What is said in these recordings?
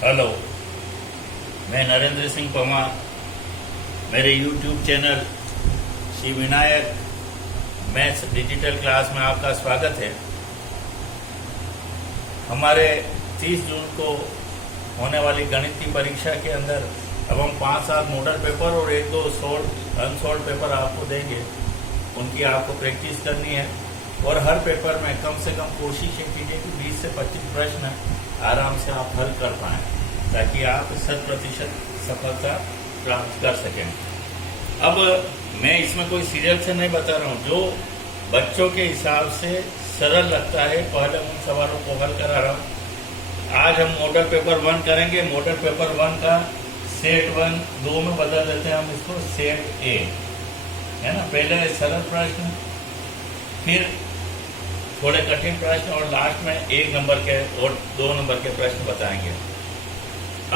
Hello, मैं नरेंद्र सिंह पवार। मेरे YouTube channel Shri Vinayak maths digital class में आपका स्वागत है। हमारे 30 जून को होने वाली गणित की परीक्षा के अंदर अब हम 5-7 मॉडल पेपर और 1-2 अनसॉल्व पेपर आपको देंगे। उनकी आपको प्रैक्टिस करनी है और हर पेपर में कम से कम कोशिश ये कीजिए कि 20 से 25 प्रश्न आराम से आप हल कर पाएं, ताकि आप 100% सफलता प्राप्त कर सकें। अब मैं इसमें कोई सीरियल से नहीं बता रहा हूँ, जो बच्चों के हिसाब से सरल लगता है पहले उन सवालों को हल करा रहा हूँ। आज हम मॉडल पेपर 1 करेंगे। मॉडल पेपर 1 का सेट 1 2 में बदल देते हैं हम इसको सेट ए, है ना। पहले सरल प्रश्न, फिर थोड़े कठिन प्रश्न और लास्ट में 1 नंबर के और 2 नंबर के प्रश्न बताएंगे।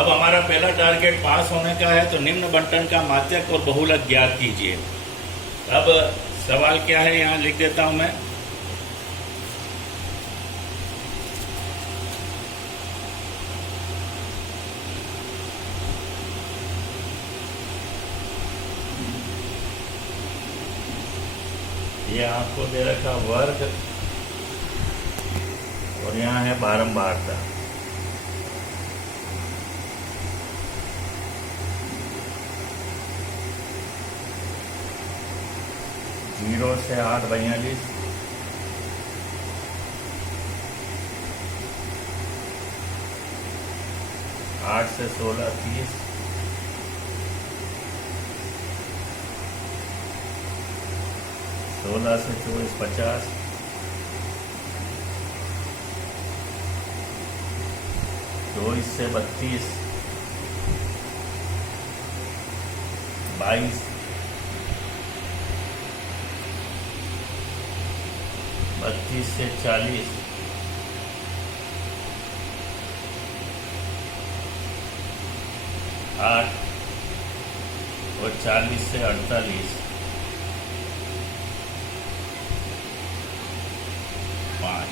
अब हमारा पहला टारगेट पास होने का है, तो निम्न बंटन का माध्यक और बहुलक ज्ञात कीजिए। अब सवाल क्या है यहाँ लिख देता हूं मैं। ये आपको दे रखा वर्ग और यहाँ है बारंबारता। जीरो से 8 42, 8 से 16 30, 16 से 24 50, 24 से 32, 22, 32 से 40, 8 और 40 से 48, 5।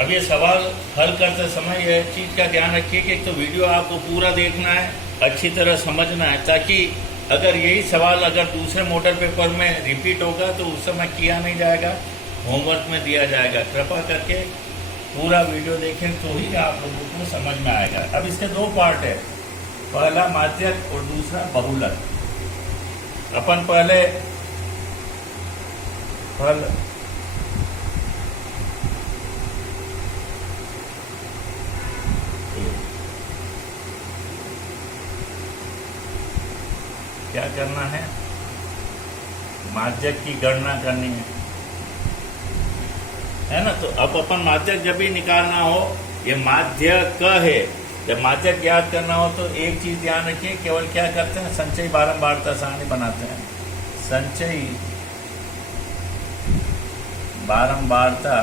अब ये सवाल हल करते समय यह चीज का ध्यान रखिए कि एक तो वीडियो आपको पूरा देखना है, अच्छी तरह समझना है, ताकि अगर यही सवाल अगर दूसरे मॉडल पेपर में रिपीट होगा तो उस समय किया नहीं जाएगा, होमवर्क में दिया जाएगा। कृपया करके पूरा वीडियो देखें तो ही आप लोगों को समझ में आएगा। अब इसके 2 पार्ट है, पहला माध्यक और दूसरा बहुलक। अपन पहले हल क्या करना है, माध्यक की गणना करनी है ना। तो अब अपन माध्यक जब भी निकालना हो, ये माध्यक है, जब माध्यक ज्ञात करना हो तो एक चीज ध्यान रखिए, केवल क्या करते हैं, संचयी बारंबारता सारणी बनाते हैं। संचयी बारंबारता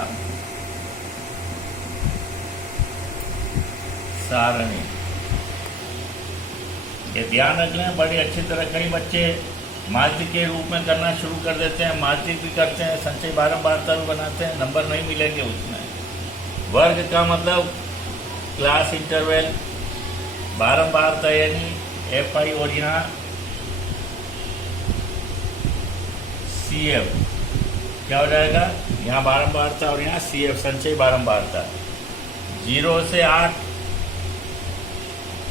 सारणी, ये ध्यान रख लें बड़ी अच्छी तरह। कई बच्चे माध्यक के रूप में करना शुरू कर देते हैं, माध्यक भी करते हैं, संचयी बारंबारता भी बनाते हैं, नंबर नहीं मिलेंगे उसमें। वर्ग का मतलब क्लास इंटरवल, बारंबारता यानी FI और यहाँ CF क्या हो जाएगा, यहाँ बारंबारता और यहाँ CF संचयी बारंबारता। 0 से 8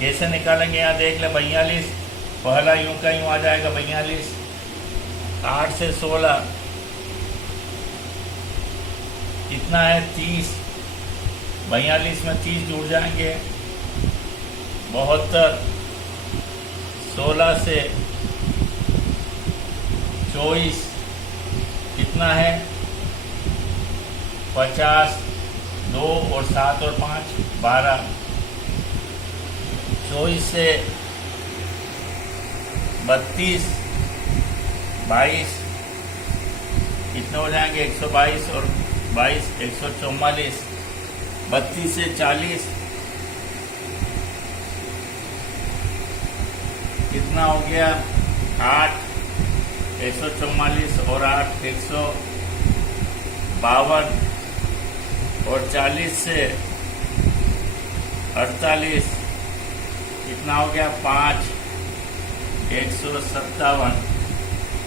कैसे निकालेंगे, यहाँ देख ले। 42 पहला यूं का यूं आ जाएगा 42। 8 से 16 कितना है, 30। 42 में 30 जुड़ जाएंगे, 72। 16 से 24 कितना है, 50। 2 और 7 और 5 12। 24 से 32 22 कितने हो जाएंगे, 122 और 22 144। 32 से 40 कितना हो गया, 8। 144 और 8 152 और 40 से 48 कितना हो गया 5 157।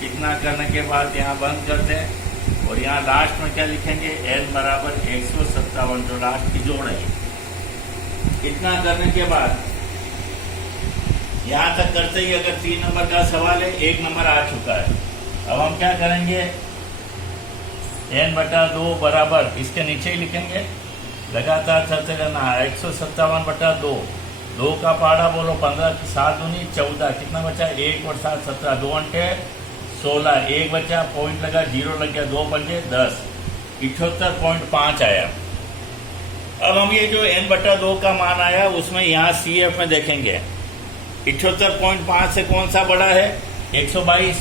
इतना करने के बाद यहाँ बंद कर दें और यहाँ लास्ट में क्या लिखेंगे n बराबर 157 जो लास्ट की जोड़ है। इतना करने के बाद यहाँ तक करते ही अगर 3 नंबर का सवाल है 1 नंबर आ चुका है। अब हम क्या करेंगे n/2 बराबर इसके नीचे ही लिखेंगे, लगातार चलते रहना। 157/2 2 का पहाड़ा बोलो 15 7 दूनी 14 कितना बचा 1 और 7 17 2 अंटे 16 1 बचा पॉइंट लगा 0 लग गया 2 पंजे 10 78.5 आया। अब हम ये जो n/2 का मान आया उसमें यहाँ CF में देखेंगे 78.5 से कौन सा बड़ा है 122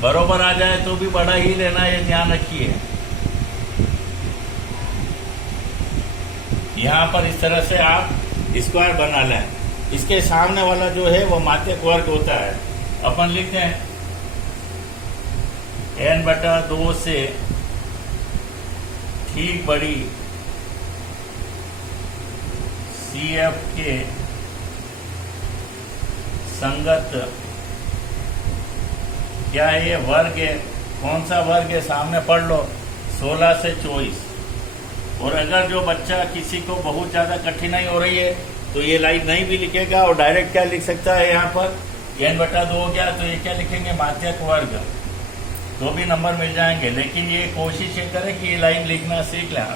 बरोबर आ जाए तो भी बड़ा ही लेना, ये ध्यान रखिए। यहाँ पर इस तरह से आप स्क्वायर बना लें। इसके सामने वाला जो है वो माध्यक वर्ग होता है। अपन लिखते हैं n/2 से ठीक बड़ी CF के संगत क्या है, ये वर्ग है। कौन सा वर्ग है सामने पढ़ लो 16 से 24। और अगर जो बच्चा किसी को बहुत ज्यादा कठिनाई हो रही है तो ये लाइन नहीं भी लिखेगा और डायरेक्ट क्या लिख सकता है, यहाँ पर n/2 हो गया तो ये क्या लिखेंगे माध्यक वर्ग, तो भी नंबर मिल जाएंगे। लेकिन ये कोशिश ये करें कि ये लाइन लिखना सीख लें।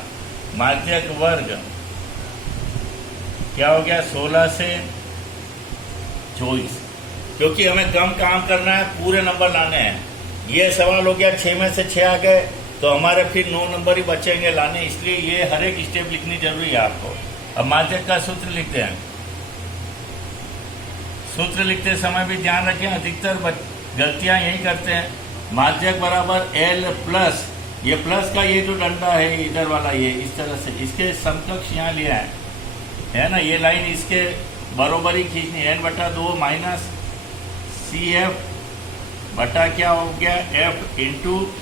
माध्यक वर्ग क्या हो गया 16 से 24, क्योंकि हमें कम काम करना है, पूरे नंबर लाने हैं। ये सवाल हो गया 6 में से 6 आ गए तो हमारे फिर 9 नंबर ही बचेंगे लाने, इसलिए ये हर एक स्टेप लिखनी जरूरी है आपको। अब माध्यक का सूत्र लिखते हैं। सूत्र लिखते समय भी ध्यान रखें, अधिकतर गलतियां यही करते हैं। माध्यक बराबर L प्लस, ये प्लस का ये जो डंडा है इधर वाला, ये इस तरह से इसके समकक्ष यहाँ लिया है ना, ये लाइन इसके बरोबर ही खींचनी है। n/2 माइनस CF बटा क्या हो गया F इंटू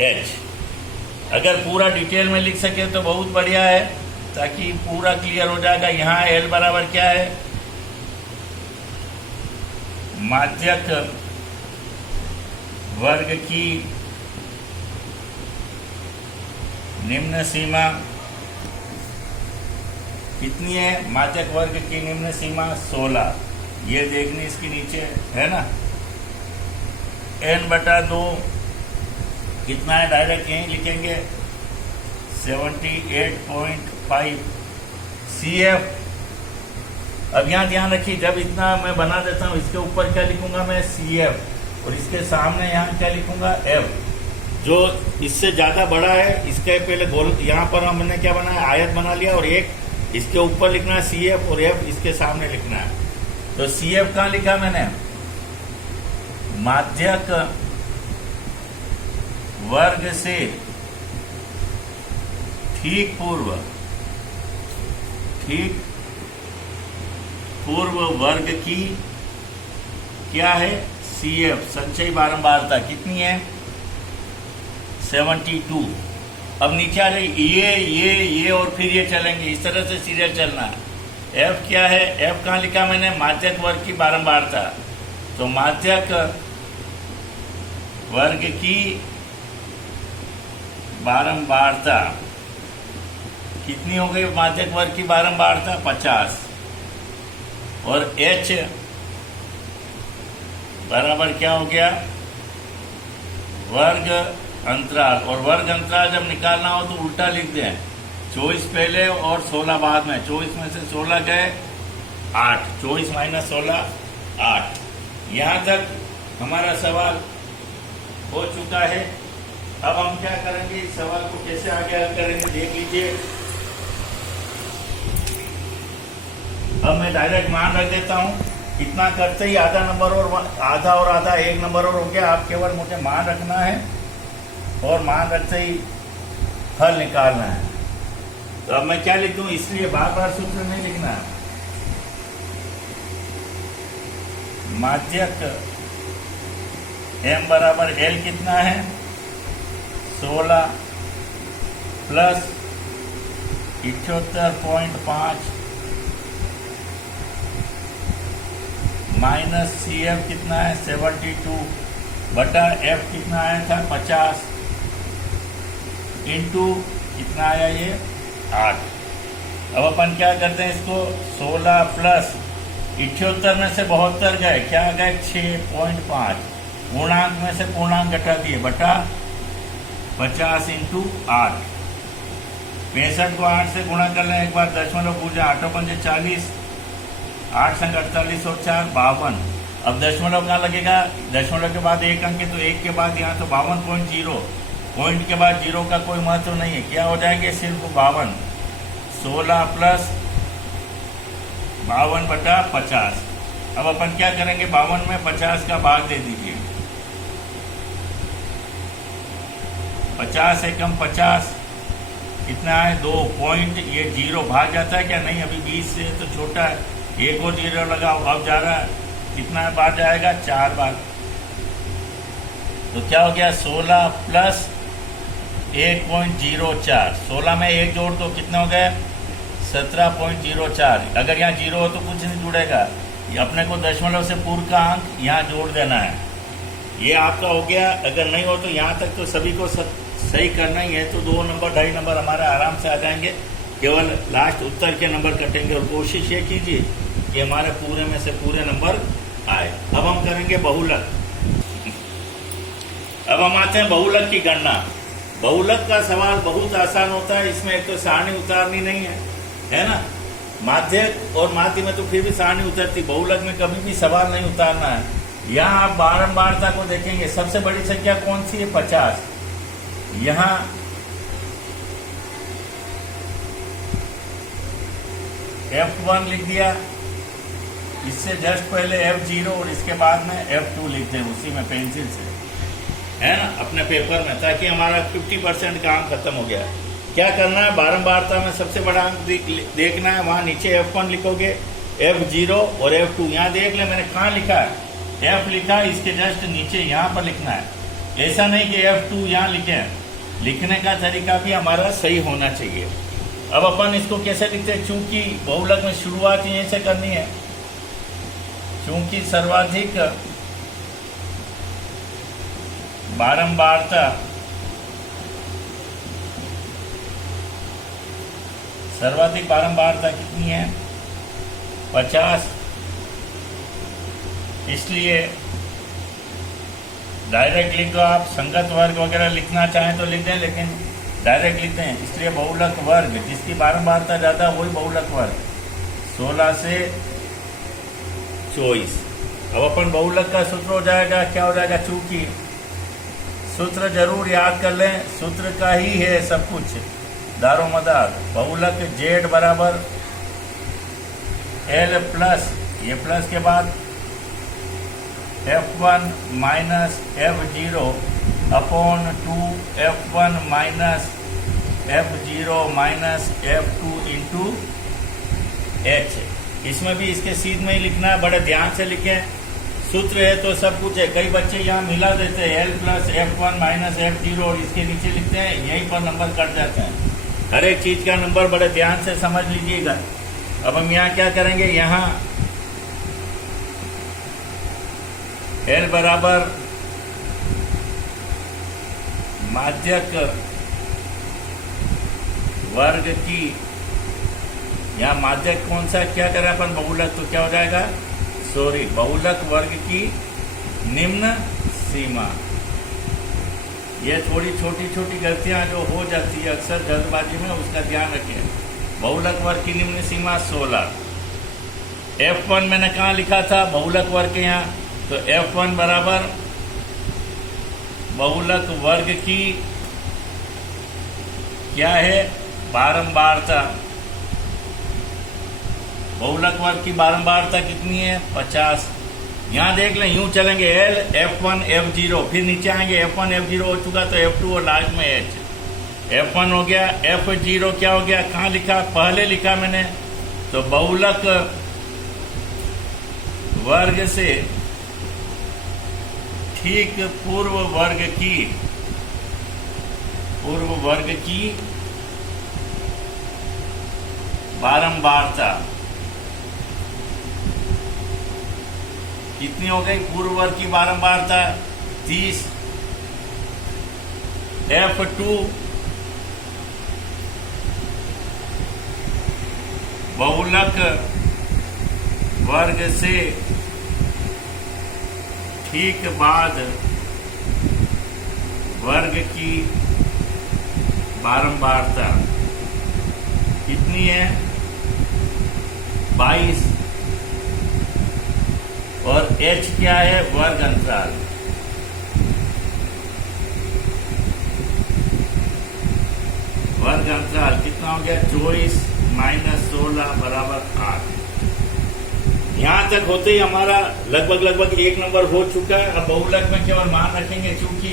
H। अगर पूरा डिटेल में लिख सके तो बहुत बढ़िया है, ताकि पूरा क्लियर हो जाएगा। यहाँ L बराबर क्या है, माध्यक वर्ग की निम्न सीमा कितनी है, माध्यक वर्ग की निम्न सीमा 16, ये देखनी इसके नीचे है ना। n/2 कितना है डायरेक्ट यहीं लिखेंगे 78.5 CF। अब यहाँ ध्यान रखिए, जब इतना मैं बना देता हूँ इसके ऊपर क्या लिखूंगा मैं CF और इसके सामने यहाँ क्या लिखूंगा F। जो इससे ज्यादा बड़ा है इसके पहले गोल, यहाँ पर हमने क्या बनाया आयत बना लिया और एक इसके ऊपर लिखना है CF और F इसके सामने लिखना है। तो CF कहाँ लिखा मैंने, माध्यक वर्ग से ठीक पूर्व वर्ग की क्या है CF संचयी बारंबारता कितनी है 72। अब नीचे आ जाए ये और फिर ये चलेंगे, इस तरह से सीरियल चलना है। F क्या है, F कहाँ लिखा मैंने, माध्यक वर्ग की बारंबारता। तो माध्यक वर्ग की बारंबारता कितनी हो गई, माध्यक वर्ग की बारंबारता 50। और H बराबर क्या हो गया, वर्ग अंतराल। और वर्ग अंतराल जब निकालना हो तो उल्टा लिख दें, 24 पहले और 16 बाद में। 24 में से 16 गए 8, 24 माइनस 16 8। यहाँ तक हमारा सवाल हो चुका है। अब हम क्या करेंगे, इस सवाल को कैसे आगे हल करेंगे देख लीजिए। अब मैं डायरेक्ट मान रख देता हूँ। इतना करते ही आधा नंबर और आधा 1 नंबर और हो गया। आप केवल मुझे मान रखना है और मान रखते ही हल निकालना है। तो अब मैं क्या लिखूं, इसलिए बार बार सूत्र नहीं लिखना है। माध्यक M बराबर L कितना है 16 प्लस 78.5 माइनस CF कितना है 72 बटा F कितना आया था 50 इंटू कितना आया ये 8। अब अपन क्या करते हैं इसको 16 प्लस 78 में से 72 गए, क्या गए 6.5, पूर्णांक में से पूर्णांक घटा दिए बटा 50 इंटू 8। 65 को 8 से गुणा कर लें, एक बार दशमलव पूजा 8 पंजे 40, 8 संग 48 और 4 52। अब दशमलव कहाँ लगेगा, दशमलव के बाद एक अंक है तो एक के बाद यहाँ तो 52.0, पॉइंट के बाद 0 का कोई महत्व नहीं है, क्या हो जाएंगे सिर्फ 52। 16 प्लस 52 बटा 50। अब अपन क्या करेंगे 52 में 50 का भाग दे दीजिए, 50 एकम 50 कितना है 2 पॉइंट, ये 0 भाग जाता है क्या, नहीं अभी 20 से तो छोटा है, एक और 0 लगाओ, अब जा रहा है कितना बार जाएगा 4 बार। तो क्या हो गया 16 प्लस 1.04, 16 में 1 जोड़ दो कितना हो गया 17.04। अगर यहाँ 0 हो तो कुछ नहीं जुड़ेगा, अपने को दशमलव से पूर्व का अंक यहाँ जोड़ देना है। ये आपका हो गया, अगर नहीं हो तो यहाँ तक तो सभी को सही करना ही है, तो 2 नंबर 2.5 नंबर हमारे आराम से आ जाएंगे, केवल लास्ट उत्तर के नंबर कटेंगे। और कोशिश ये कीजिए कि हमारे पूरे में से पूरे नंबर आए। अब हम करेंगे बहुलक। अब हम आते हैं बहुलक की गणना। बहुलक का सवाल बहुत आसान होता है, इसमें एक तो सारणी उतारनी नहीं है ना, माध्यक और माध्य में तो फिर भी सारणी उतरती, बहुलक में कभी भी सवाल नहीं उतारना है। यहाँ आप बारंबारता को देखेंगे, सबसे बड़ी संख्या कौन सी है 50, यहाँ F1 लिख दिया, इससे जस्ट पहले F0 और इसके बाद में F2 लिख दें उसी में पेंसिल से, है ना, अपने पेपर में, ताकि हमारा 50% का अंक खत्म हो गया। क्या करना है, बारंबारता में सबसे बड़ा अंक देखना है, वहां नीचे F1 लिखोगे, F0 और F2 यहाँ देख ले मैंने कहाँ लिखा है, F लिखा है, इसके जस्ट नीचे यहाँ पर लिखना है। ऐसा नहीं कि F2 यहाँ लिखे, लिखने का तरीका भी हमारा सही होना चाहिए। अब अपन इसको कैसे लिखते हैं, चूंकि बहुलक में शुरुआत यहीं से करनी है, चूंकि सर्वाधिक बारंबारता कितनी है 50, इसलिए डायरेक्ट लिख दो। आप संगत वर्ग वगैरह लिखना चाहें तो लिख दें, लेकिन डायरेक्ट लिखते हैं, इसलिए बहुलक वर्ग जिसकी बारंबारता ज्यादा वही बहुलक वर्ग 16 से 24। अब अपन बहुलक का सूत्र हो जाएगा, क्या हो जाएगा, चूंकि सूत्र जरूर याद कर लें, सूत्र का ही है सब कुछ दारोमदार। बहुलक Z बराबर L प्लस, ये प्लस के बाद F1 minus F0 upon 2 F1 minus F0 minus F2 into H। इसमें भी इसके सीध में ही लिखना है, बड़े ध्यान से लिखें, सूत्र है तो सब कुछ है। कई बच्चे यहाँ मिला देते हैं L plus F1 minus F0 और इसके नीचे लिखते हैं, यहीं पर नंबर कट जाते हैं। हर एक चीज का नंबर बड़े ध्यान से समझ लीजिएगा। अब हम यहाँ क्या करेंगे, यहाँ L बराबर माध्यक वर्ग की, यहाँ माध्यक कौन सा, क्या करें अपन बहुलक, तो क्या हो जाएगा, सॉरी, बहुलक वर्ग की निम्न सीमा। ये थोड़ी छोटी छोटी गलतियां जो हो जाती है अक्सर जल्दबाजी में, उसका ध्यान रखें। बहुलक वर्ग की निम्न सीमा 16। F1 मैंने कहाँ लिखा था बहुलक वर्ग के यहाँ, तो F1 बराबर बहुलक वर्ग की क्या है, बारंबारता। बहुलक वर्ग की बारंबारता कितनी है 50। यहाँ देख लें, यूं चलेंगे L F1 F0, फिर नीचे आएंगे F1 F0 हो चुका तो F2 और लास्ट में H। F1 हो गया, F0 क्या हो गया, कहाँ लिखा, पहले लिखा मैंने, तो बहुलक वर्ग से ठीक पूर्व वर्ग की बारंबारता कितनी हो गई? पूर्व वर्ग की बारंबारता 30। F2 बहुलक वर्ग से ठीक बाद वर्ग की बारंबारता कितनी है? 22। और H क्या है? वर्ग अंतराल। वर्ग अंतराल कितना हो गया? 24 - 16 बराबर 8। यहां तक होते ही हमारा लगभग 1 नंबर हो चुका है। अब बहुलक में केवल मान रखेंगे चूंकि,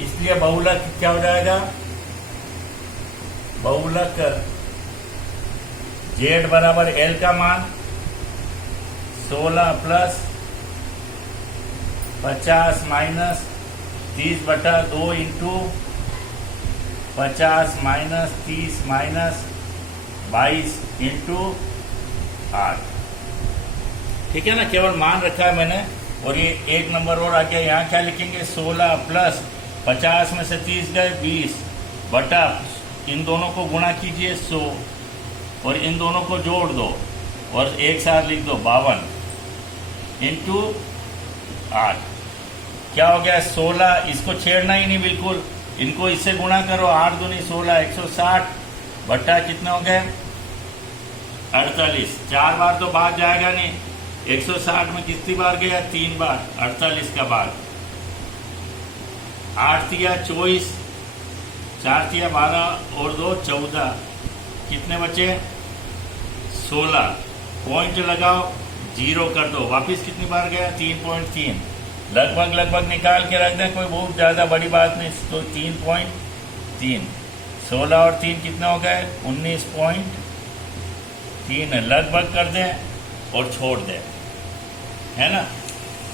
इसलिए बहुलक क्या हो जाएगा? बहुलक Z बराबर L का मान 16 plus 50 minus 30/2 into 50 minus 30 minus 22 into 8। ठीक है ना, केवल मान रखा है मैंने। और ये 1 नंबर और आ गया। यहाँ क्या लिखेंगे? 16 प्लस 50 में से 30 गए 20 बटा, इन दोनों को गुणा कीजिए 100 और इन दोनों को जोड़ दो और एक साथ लिख दो 52 इंटू 8। क्या हो गया? 16। इसको छेड़ना ही नहीं बिल्कुल, इनको इससे गुणा करो। 8 दूनी 16, 160 बटा कितने हो गए? 48। 4 बार तो बाद जाएगा नहीं। 160 में कितनी बार गया? 3 बार। 48 का बाद 8 तिया 24, 4 तिया 12 और 2 14, कितने बचे? 16। पॉइंट लगाओ, 0 कर दो। वापिस कितनी बार गया? 3.3। लगभग निकाल के रख दें, कोई बहुत ज्यादा बड़ी बात नहीं। तो 3.3, 16 और 3 कितने हो गए? 19.3 है। लगभग कर दें और छोड़ दें, है ना।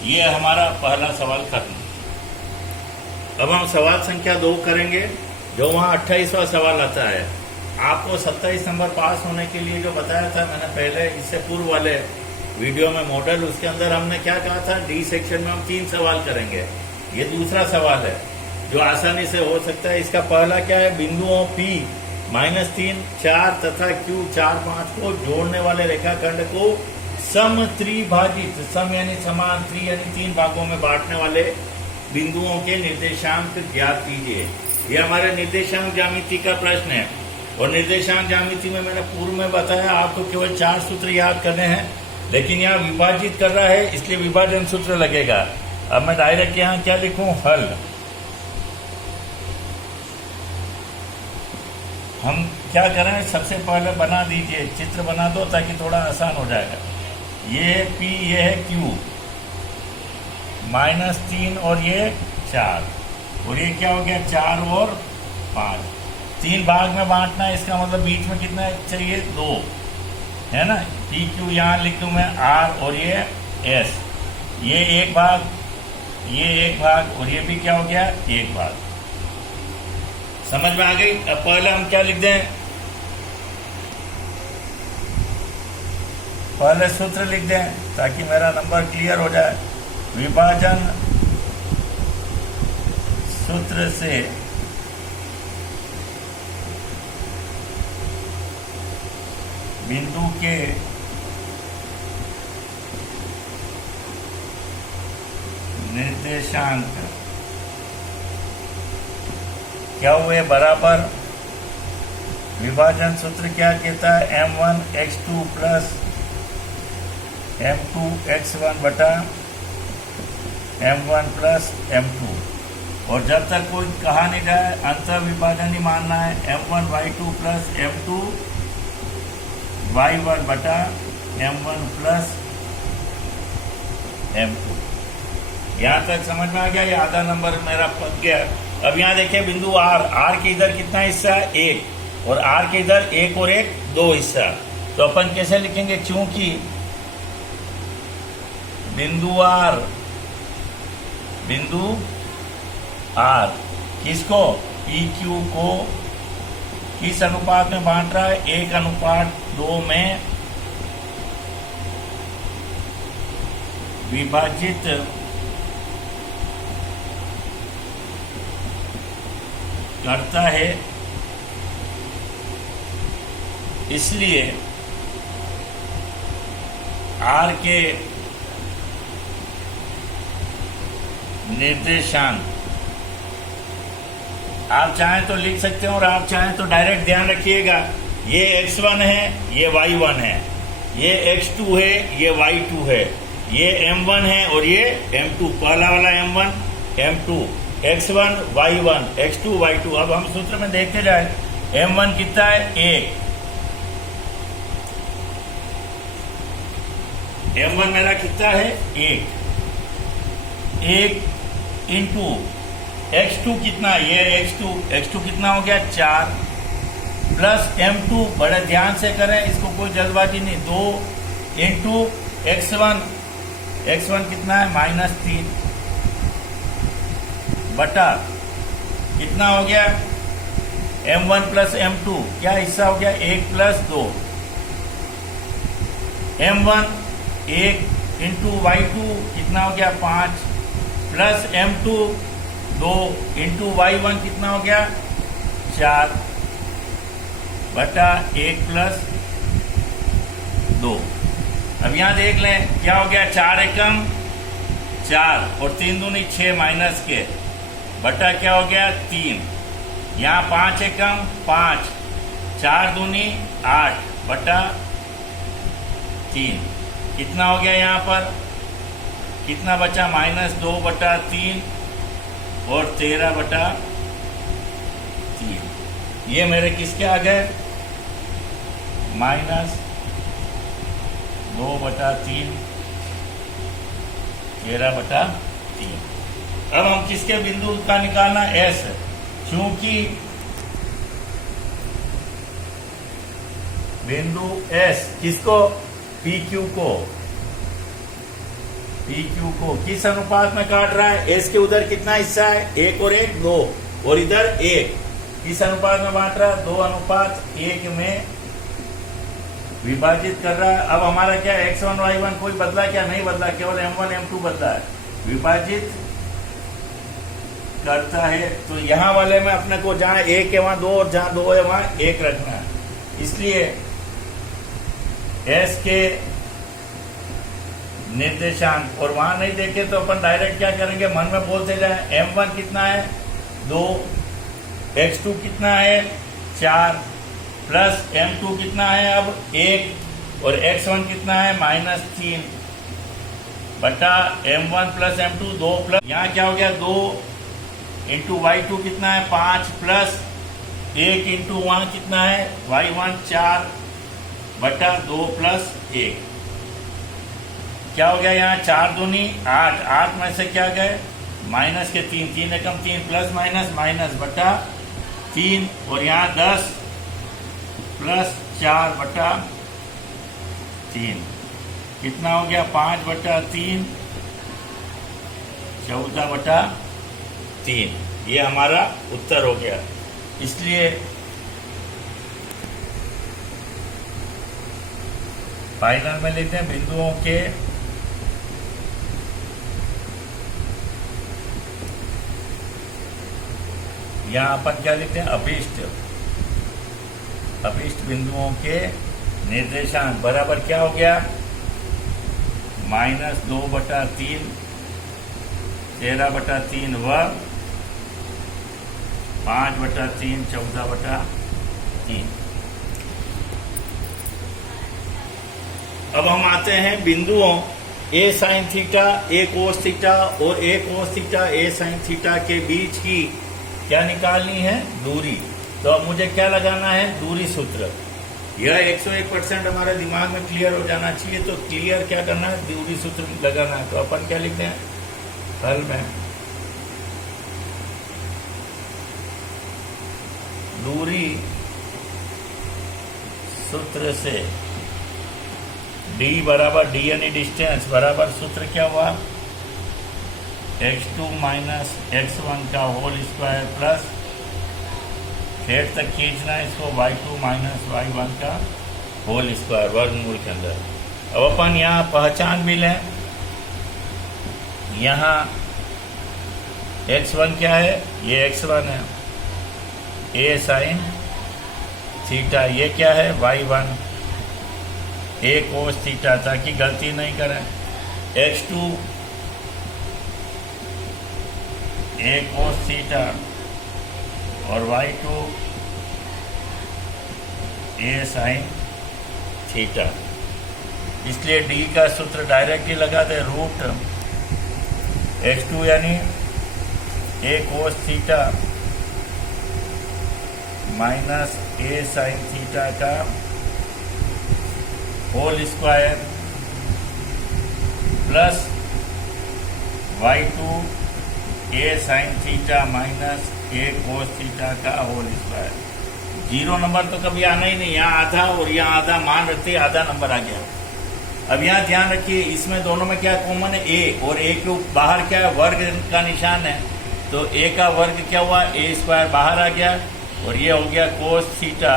ये हमारा पहला सवाल खत्म। अब हम सवाल संख्या 2 करेंगे, जो वहां 28वां सवाल आता है। आपको 27 नंबर पास होने के लिए जो बताया था मैंने पहले, इससे पूर्व वाले वीडियो में मॉडल, उसके अंदर हमने क्या कहा था? डी सेक्शन में हम 3 सवाल करेंगे। ये दूसरा सवाल है जो आसानी से हो सकता है। इसका पहला क्या है? बिंदुओं P -3, 4 तथा Q 4, 5 को जोड़ने वाले रेखाखंड को सम त्रिभाजित, सम यानी समान, त्रि यानी 3 भागों में बांटने वाले बिंदुओं के निर्देशांक ज्ञात कीजिए। ये हमारे निर्देशांक ज्यामिति का प्रश्न है। और निर्देशांक ज्यामिति में मैंने पूर्व में बताया आपको केवल 4 सूत्र याद करने हैं, लेकिन यहाँ विभाजित कर रहा है इसलिए विभाजन सूत्र लगेगा। अब मैं डायरेक्ट यहाँ क्या लिखूं? हल। हम क्या करें? सबसे पहले बना दीजिए, चित्र बना दो ताकि थोड़ा आसान हो जाएगा। ये P, ये है Q, -3 और ये 4, और ये क्या हो गया? 4 और 5। 3 भाग में बांटना है, इसका मतलब बीच में कितना चाहिए? 2, है ना। PQ यहाँ लिख दूं मैं R और ये S। ये 1 भाग, ये 1 भाग और ये भी क्या हो गया? 1 भाग। समझ में आ गई? अब पहले हम क्या लिख दें? पहले सूत्र लिख दें ताकि मेरा नंबर क्लियर हो जाए। विभाजन सूत्र से बिंदु के निर्देशांक क्या हुए? बराबर। विभाजन सूत्र क्या कहता है? M1 x2 plus M2 x1 बटा M1 प्लस M2। और जब तक कोई कहा नहीं जाए अंतर विभाजन ही मानना है। M1 y2 plus M2 y1 बटा M1 प्लस M2। यहां तक समझ में आ गया? ये आधा नंबर मेरा पक गया। अब यहाँ देखिए बिंदु R के इधर कितना हिस्सा है? 1, और R के इधर 1 और 1 2 हिस्सा। तो अपन कैसे लिखेंगे? चूंकि बिंदु R किसको? PQ को किस अनुपात में बांट रहा है? 1:2 2 में विभाजित करता है, इसलिए R के निर्देशांक आप चाहें तो लिख सकते हैं और आप चाहें तो डायरेक्ट ध्यान रखिएगा, ये x1 है, ये y1 है, ये x2 है, ये y2 है, ये m1 है और ये m2, पहला वाला m1 m2, x1 y1 x2 y2। अब हम सूत्र में देखते जाए, m1 कितना है 1, m1 मेरा कितना है 1 इंटू x2 कितना, ये x2 कितना हो गया 4 प्लस m2, बड़े ध्यान से करें, इसको कोई जल्दबाजी नहीं, 2 इंटू x1 कितना है -3 बटा कितना हो गया m1 प्लस m2, क्या हिस्सा हो गया 1 प्लस 2, m1 1 इंटू y2 कितना हो गया 5 प्लस m2 2 इंटू y1 कितना हो गया 4 बटा 1 प्लस 2। अब यहां देख लें क्या हो गया, 4 एकम 4 और 3 दूनी 6 माइनस के बटा क्या हो गया 3, यहाँ 5 एकम 5, 4 दूनी 8 बटा 3, कितना हो गया यहाँ पर, कितना बचा -2 बटा 3 और 13 बटा 3, ये मेरे किसके आ गए -2 बटा 3 13 बटा 3। अब हम किसके बिंदु का निकालना, S, क्योंकि बिंदु S किसको, PQ को किस अनुपात में काट रहा है, S के उधर कितना हिस्सा है 1 और 1 2 और इधर 1, किस अनुपात में बांट रहा है 2:1 में विभाजित कर रहा है। अब हमारा क्या x1 y1 कोई बदला क्या, नहीं बदला, केवल m1 m2 बदला है, विभाजित करता है। तो यहाँ वाले में अपने को जहां 1 है वहां 2 और जहां 2 है वहां 1 रखना है, इसलिए S के निर्देशांक, और वहां नहीं देखे तो अपन डायरेक्ट क्या करेंगे, मन में बोलते जाए, m1 कितना है 2, x2 कितना है 4 प्लस m2 कितना है अब 1 और x1 कितना है -3 बटा m1 प्लस m2 2 प्लस, यहाँ क्या हो गया 2 इंटू y2 कितना है 5 प्लस 1 इंटू वहां कितना है y1 4 बटा 2 प्लस 1, क्या हो गया यहाँ 4 दूनी 8, 8 में से क्या गए माइनस के 3, 3 एकम 3 प्लस माइनस बटा 3 और यहाँ 10 प्लस 4 बटा 3, कितना हो गया 5 बटा 3 14 बटा 3, ये हमारा उत्तर हो गया। इसलिए फाइनल में लिखते हैं बिंदुओं के यहाँ अपन क्या लिखते हैं, अभिष्ट बिंदुओं के निर्देशांक बराबर क्या हो गया -2 बटा 3 13 बटा 3 व 5 बटा 3 14 बटा 3। अब हम आते हैं बिंदुओं a sin theta, a cos theta और a cos theta a sin theta के बीच की क्या निकालनी है, दूरी। तो अब मुझे क्या लगाना है, दूरी सूत्र। यह 101% हमारे दिमाग में क्लियर हो जाना चाहिए। तो क्लियर क्या करना है, दूरी सूत्र लगाना है। तो अपन क्या लिखते हैं हल में, दूरी सूत्र से d बराबर d यानी डिस्टेंस बराबर सूत्र क्या हुआ, x2 माइनस x1 का होल स्क्वायर प्लस हेड तक खींचना है इसको y2 माइनस y1 का होल स्क्वायर वर्गमूल के अंदर। अब अपन यहाँ पहचान भी लें, यहाँ x1 क्या है, ये x1 है, a साइन थीटा, ये क्या है y1, a कोस थीटा, ताकि गलती नहीं करें। x2 a कोस थीटा और y2 a साइन थीटा। इसलिए d का सूत्र डायरेक्ट ही लगा दे, रूट x2 यानी a cos theta minus a sine theta का whole square plus y2 a sine theta minus a cos theta का होल स्क्वायर। जीरो नंबर तो कभी आना ही नहीं, यहाँ आधा और यहाँ आधा मान रखते आधा नंबर आ गया। अब यहाँ ध्यान रखिए, इसमें दोनों में क्या कॉमन है, a, और a के बाहर क्या है, वर्ग का निशान है, तो a का वर्ग क्या हुआ, a स्क्वायर बाहर आ गया, और ये हो गया कोस थीटा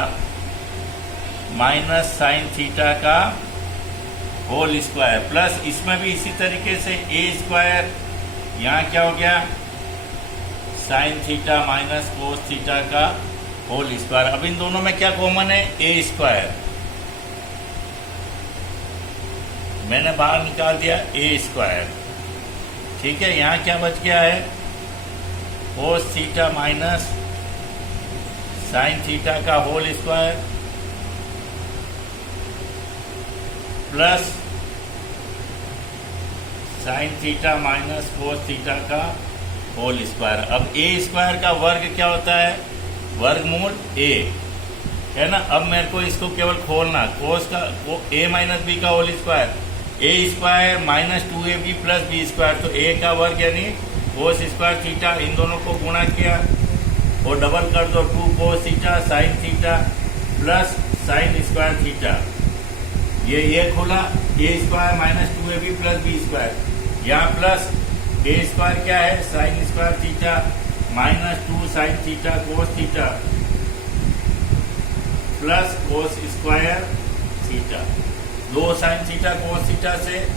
माइनस साइन थीटा का होल स्क्वायर, प्लस इसमें भी इसी तरीके से a स्क्वायर, यहाँ क्या हो गया, sign theta minus cos theta का होल स्क्वायर। अब इन दोनों में क्या कॉमन है, a स्क्वायर, मैंने बाहर निकाल दिया a स्क्वायर, ठीक है। यहाँ क्या बच गया है, cos theta minus sine theta का whole square plus sine theta minus cos theta का होल स्क्वायर। अब a स्क्वायर का वर्ग क्या होता है, वर्गमूल a है ना। अब मेरे को इसको केवल खोलना, कोस का a माइनस बी का whole square, a square minus 2ab plus b square, तो a का वर्ग यानी कोस स्क्वायर थीटा, इन दोनों को गुणा किया और डबल कर दो, 2 cos theta sine theta plus sine square theta, ये खुला, a square minus 2ab plus b square, यहाँ प्लस a स्क्वायर क्या है, sine square theta minus 2 sine theta cos theta plus cos square theta, 2 sine theta cos theta से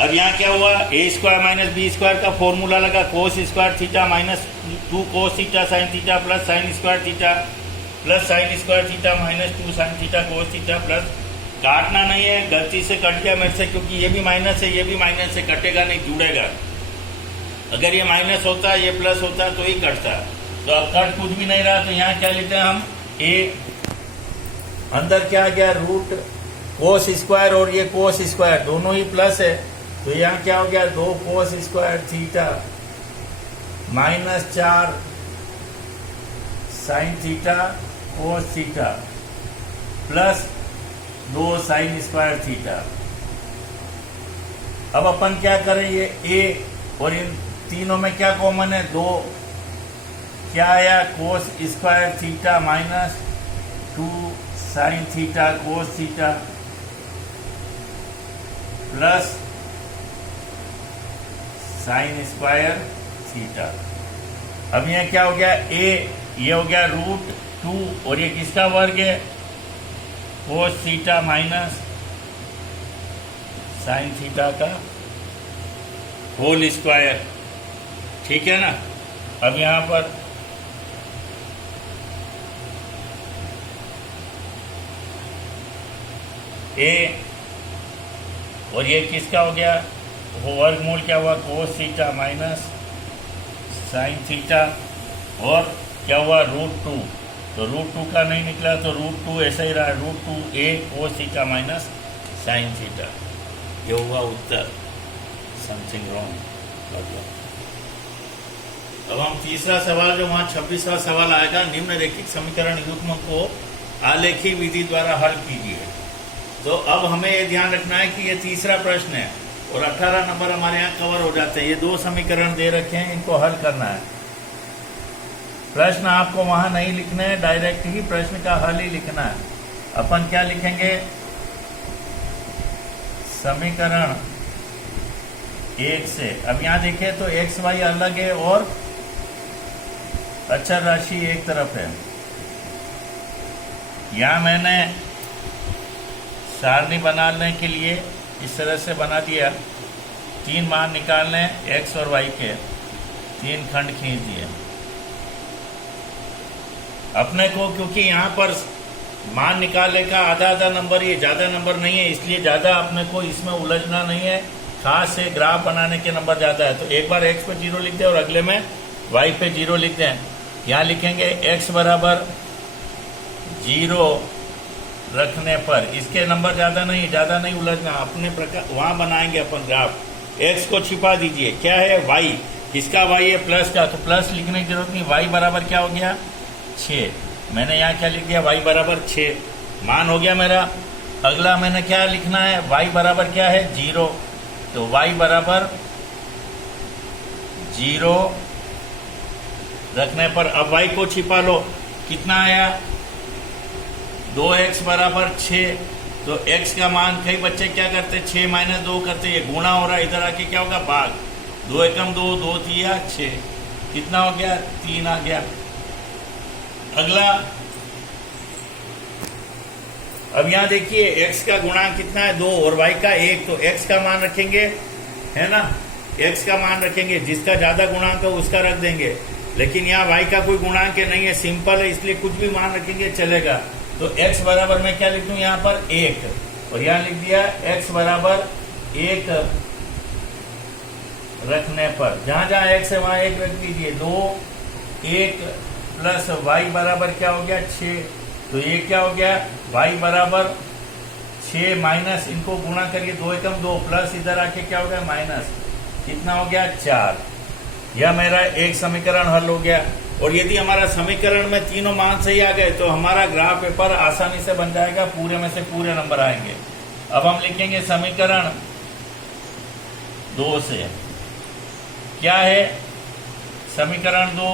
अब यहाँ क्या हुआ, a square minus b square का formula लगा, cos square theta minus 2 cos theta sine theta plus sine square theta plus sine square theta minus 2 sine theta cos theta plus, काटना नहीं है, गलती से कट गया मेरे से, क्योंकि ये भी माइनस है, ये भी माइनस है, कटेगा नहीं, जुड़ेगा। अगर ये माइनस होता, ये प्लस होता तो ही कटता। तो अब कट कुछ भी नहीं रहा, तो यहाँ क्या लेते हैं हम, a अंदर क्या आ गया, रूट कोस स्क्वायर और ये कोस स्क्वायर दोनों ही प्लस है, तो यहाँ क्या हो गया, 2 कोस square theta minus 4 sign theta cos theta plus 2 sign square theta. अब अपन क्या करें, ये a और इन तीनों में क्या कॉमन है, 2 क्या आया, कोस square theta minus 2 sine theta cos theta plus sine square theta. अब यह क्या हो गया, ये हो गया रूट 2 और ये किसका वर्ग है, cos theta minus sine theta का होल स्क्वायर, ठीक है ना। अब यहां पर a और ये किसका हो गया, वर्गमूल क्या हुआ, कोस थीटा माइनस साइन थीटा और क्या हुआ, रूट 2, तो रूट 2 का नहीं निकला, तो रूट 2 ऐसा ही रहा, root 2a cos theta minus sine theta, ये हुआ उत्तर। Something wrong. अब हम तीसरा सवाल, जो वहां 26वां सवाल आएगा, निम्नलिखित समीकरण युग्म को आलेखी विधि द्वारा हल कीजिए। तो अब हमें ये ध्यान रखना है कि ये तीसरा प्रश्न है और 18 नंबर हमारे यहाँ कवर हो जाते हैं। ये 2 समीकरण दे रखे हैं, इनको हल करना है। प्रश्न आपको वहां नहीं लिखना है, डायरेक्ट ही प्रश्न का हल ही लिखना है। अपन क्या लिखेंगे, समीकरण 1 से, अब यहां देखिए तो एक्स वाई अलग है और अचर राशि एक तरफ है। यहाँ मैंने सारणी बनाने के लिए इस तरह से बना दिया। 3 मान निकालने x और y के, 3 खंड खींच दिए। अपने को क्योंकि यहाँ पर मान निकालने का आधा नंबर, ये ज्यादा नंबर नहीं है, इसलिए ज्यादा अपने को इसमें उलझना नहीं है। खास से ग्राफ बनाने के नंबर ज्यादा है, तो एक बार x पे 0 लिख दें और अगले में y पे 0 लिख दें। यहाँ लिखेंगे x बराबर 0 रखने पर, इसके नंबर ज्यादा नहीं उलझना, अपने प्रकार वहां बनाएंगे अपन ग्राफ। x को छिपा दीजिए, क्या है y, किसका y है, प्लस का, तो प्लस लिखने की जरूरत नहीं। y बराबर क्या हो गया 6, मैंने यहाँ क्या लिख दिया y बराबर 6, मान हो गया मेरा। अगला मैंने क्या लिखना है, y बराबर क्या है 0, तो y बराबर 0 रखने पर अब y को छिपा लो, कितना आया 2x बराबर 6, तो x का मान, कई बच्चे क्या करते 6 - 2 करते, ये गुणा हो रहा है, इधर आके क्या होगा भाग, 2 एकम 2, 2 तिया 6, कितना हो गया 3 आ गया। अगला अब यहां देखिए x का गुणांक कितना है 2 और y का 1, तो x का मान रखेंगे, है ना, x का मान रखेंगे, जिसका ज्यादा गुणांक है उसका रख देंगे। लेकिन यहाँ y का कोई गुणांक नहीं है, सिंपल है, इसलिए कुछ भी मान रखेंगे चलेगा। तो x बराबर मैं क्या लिख दूं यहाँ पर 1, और यहाँ लिख दिया x बराबर 1 रखने पर, जहां जहां x है वहां 1 रख दीजिए। 2 1 प्लस y बराबर क्या हो गया 6, तो ये क्या हो गया y बराबर 6 माइनस, इनको गुणा करिए, 2 एकम 2 प्लस इधर आके क्या हो गया माइनस, कितना हो गया 4। यह मेरा एक समीकरण हल हो गया। और यदि हमारा समीकरण में तीनों मान सही आ गए तो हमारा ग्राफ पेपर आसानी से बन जाएगा, पूरे में से पूरे नंबर आएंगे। अब हम लिखेंगे समीकरण 2 से, क्या है समीकरण 2,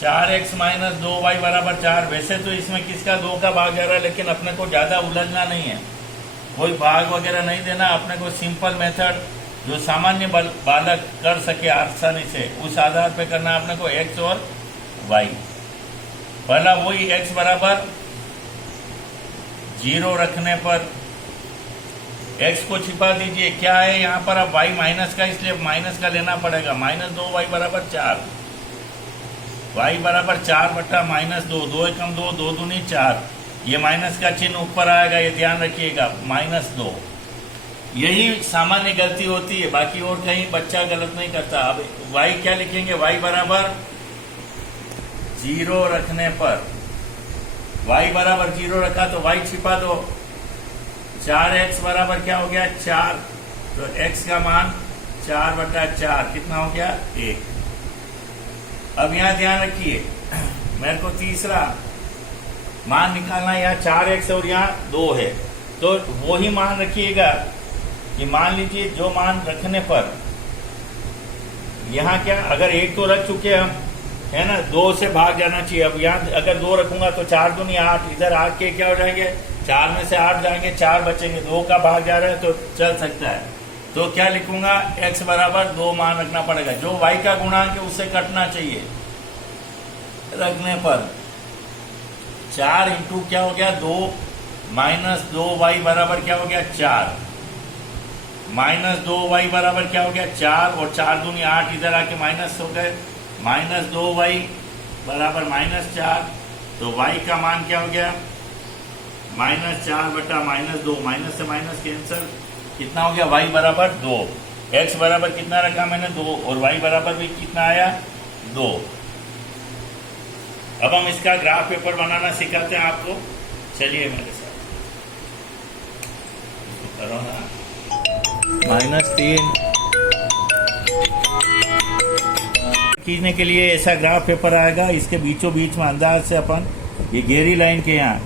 4x - 2y बराबर 4। वैसे तो इसमें किसका 2 का भाग जा रहा है, लेकिन अपने को ज्यादा उलझना नहीं है, कोई भाग वगैरह नहीं देना, अपने को सिंपल मेथड जो सामान्य बालक कर सके आसानी से, उस आधार पे करना अपने को x और y। पहला वही x बराबर 0 रखने पर x को छिपा दीजिए, क्या है यहाँ पर अब y माइनस का, इसलिए माइनस का लेना पड़ेगा, -2y बराबर 4, y बराबर 4 बटा -2, 2 एकम 2, 2 दूनी 4, ये माइनस का चिन्ह ऊपर आएगा, ये ध्यान रखिएगा, -2। यही सामान्य गलती होती है, बाकी और कहीं बच्चा गलत नहीं करता। अब y क्या लिखेंगे, y बराबर 0 रखने पर, y बराबर 0 रखा तो y छिपा दो, 4x बराबर क्या हो गया 4, तो x का मान 4 बटा 4 कितना हो गया 1। अब यहां ध्यान रखिए, मेरे को तीसरा मान निकालना, यहाँ 4x और यहाँ 2 है, तो वो ही मान रखिएगा कि मान लीजिए जो मान रखने पर यहाँ क्या, अगर 1 तो रख चुके हम, है ना, 2 से भाग जाना चाहिए। अब यहाँ अगर 2 रखूंगा तो 4 दूनी 8, इधर आके क्या हो जाएंगे 4 में से 8 जाएंगे, 4 बचेंगे, 2 का भाग जा रहा है तो चल सकता है। तो क्या लिखूंगा x बराबर 2 मान रखना पड़ेगा, जो y का गुणांक है उससे कटना चाहिए। रखने पर 4 इंटू क्या हो गया 2 - 2y बराबर क्या हो गया 4, -2y बराबर क्या हो गया 4, और 4 दूनी 8, इधर आके माइनस हो गए, -2y बराबर -4, तो y का मान क्या हो गया -4 बटा -2, माइनस से माइनस कैंसिल, कितना हो गया y बराबर 2। x बराबर कितना रखा मैंने 2, और y बराबर भी कितना आया 2। अब हम इसका ग्राफ पेपर बनाना सिखाते हैं आपको, चलिए मेरे साथ, करो ना। -3 खींचने के लिए ऐसा ग्राफ पेपर आएगा, इसके बीचों बीच में अंदाज से अपन ये गहरी लाइन के यहाँ,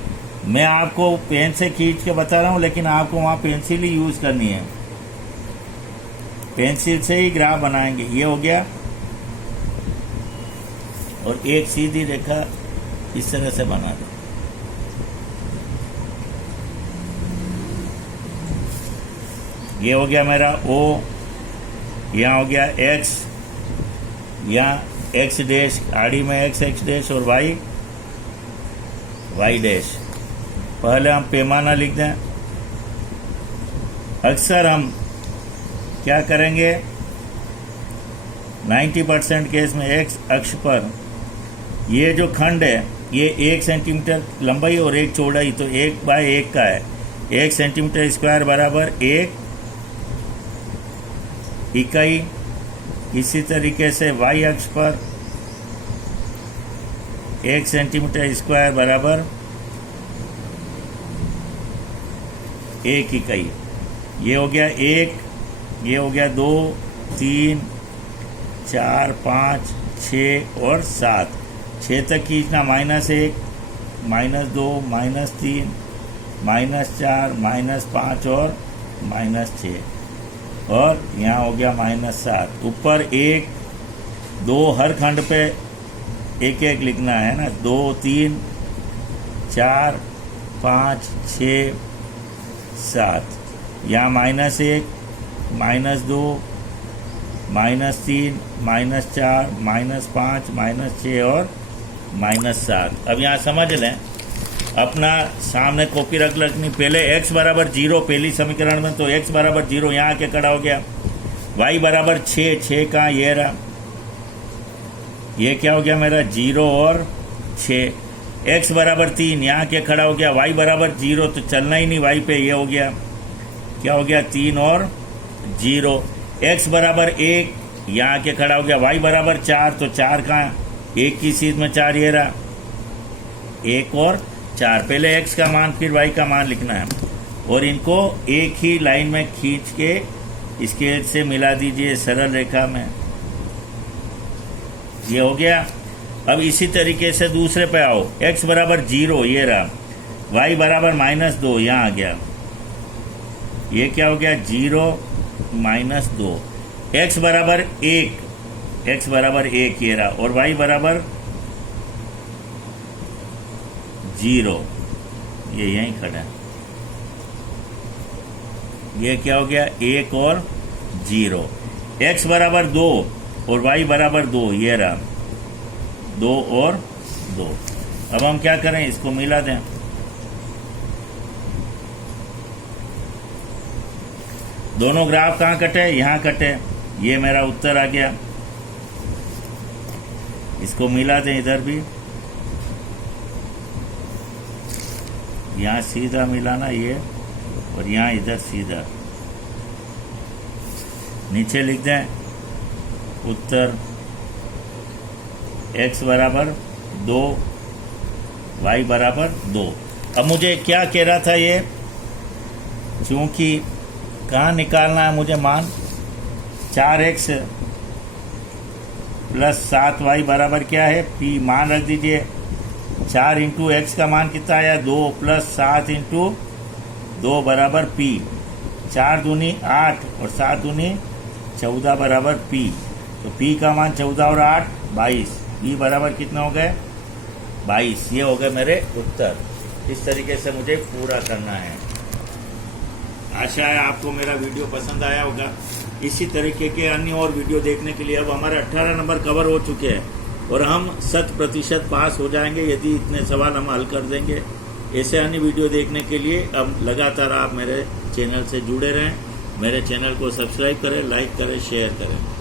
मैं आपको पेन से खींच के बता रहा हूँ, लेकिन आपको वहाँ पेंसिल ही यूज करनी है, पेंसिल से ही ग्राफ बनाएंगे। ये हो गया, और एक सीधी रेखा इस तरह से बना दो, ये हो गया मेरा O, यहाँ हो गया X, यहाँ एक्स डैश, आड़ी में एक्स डैश और वाई डैश। पहले हम पैमाना लिख दें। अक्सर हम क्या करेंगे, 90% केस में एक्स अक्ष पर ये जो खंड है ये 1 सेंटीमीटर लंबाई और 1 चौड़ाई, तो 1/1 का है। 1 सेंटीमीटर स्क्वायर बराबर 1 इकाई। इसी तरीके से वाई अक्ष पर 1 सेंटीमीटर स्क्वायर बराबर 1 इकाई। ये हो गया 1, ये हो गया 2, 3, 4, 5, 6 और 7। 6 तक खींचना, -1, -2, -3, -4, -5 और -6, और यहाँ हो गया -7। ऊपर 1, 2 हर खंड पे 1 लिखना है ना। 2, 3, 4, 5, 6, 7। यहाँ -1, -2, -3, -4, -5, -6 और -7। अब यहाँ समझ लें, अपना सामने कॉपी रख रखनी। पहले x बराबर 0 पहली समीकरण में, तो x बराबर 0 यहाँ आके खड़ा हो गया। y बराबर 6 कहाँ, ये रहा, ये क्या हो गया मेरा 0 और 6। x बराबर 3 यहाँ आके खड़ा हो गया। y बराबर 0 तो चलना ही नहीं y पे, ये हो गया, क्या हो गया 3 और 0। x बराबर 1 यहाँ आके खड़ा हो गया। y बराबर 4 तो 4 कहाँ, 1 की सीध में 4, ये रहा 1 और 4। पहले x का मान फिर y का मान लिखना है, और इनको एक ही लाइन में खींच के इसके से मिला दीजिए सरल रेखा में। ये हो गया। अब इसी तरीके से दूसरे पे आओ। x बराबर 0 ये रहा, y बराबर -2 यहाँ आ गया, ये क्या हो गया 0 -2। x बराबर 1, x बराबर 1 ये रहा, और y बराबर 0, ये यहीं खड़ा है। ये क्या हो गया 1 और 0। x बराबर 2 और y बराबर 2, ये रहा 2 और 2। अब हम क्या करें, इसको मिला दें। दोनों ग्राफ कहाँ कटे, यहाँ कटे, ये मेरा उत्तर आ गया। इसको मिला दें इधर भी, यहाँ सीधा मिलाना ये, और यहाँ इधर सीधा। नीचे लिख दें उत्तर, x बराबर 2, y बराबर 2। अब मुझे क्या कह रहा था ये, क्योंकि कहाँ निकालना है मुझे मान, 4x + 7y बराबर क्या है p। मान रख दीजिए, 4 × x का मान कितना आया 2 + 7 × 2 बराबर p। 4 दूनी 8 और 7 दूनी 14 बराबर p। तो p का मान 14 और 8 22। p बराबर कितना हो गए 22। ये हो गए मेरे उत्तर। इस तरीके से मुझे पूरा करना है। आशा है आपको मेरा वीडियो पसंद आया होगा। इसी तरीके के अन्य और वीडियो देखने के लिए अब हमारे 18 नंबर कवर हो चुके हैं, और हम 100% पास हो जाएंगे यदि इतने सवाल हम हल कर देंगे। ऐसे अन्य वीडियो देखने के लिए अब लगातार आप मेरे चैनल से जुड़े रहें। मेरे चैनल को सब्सक्राइब करें, लाइक करें, शेयर करें।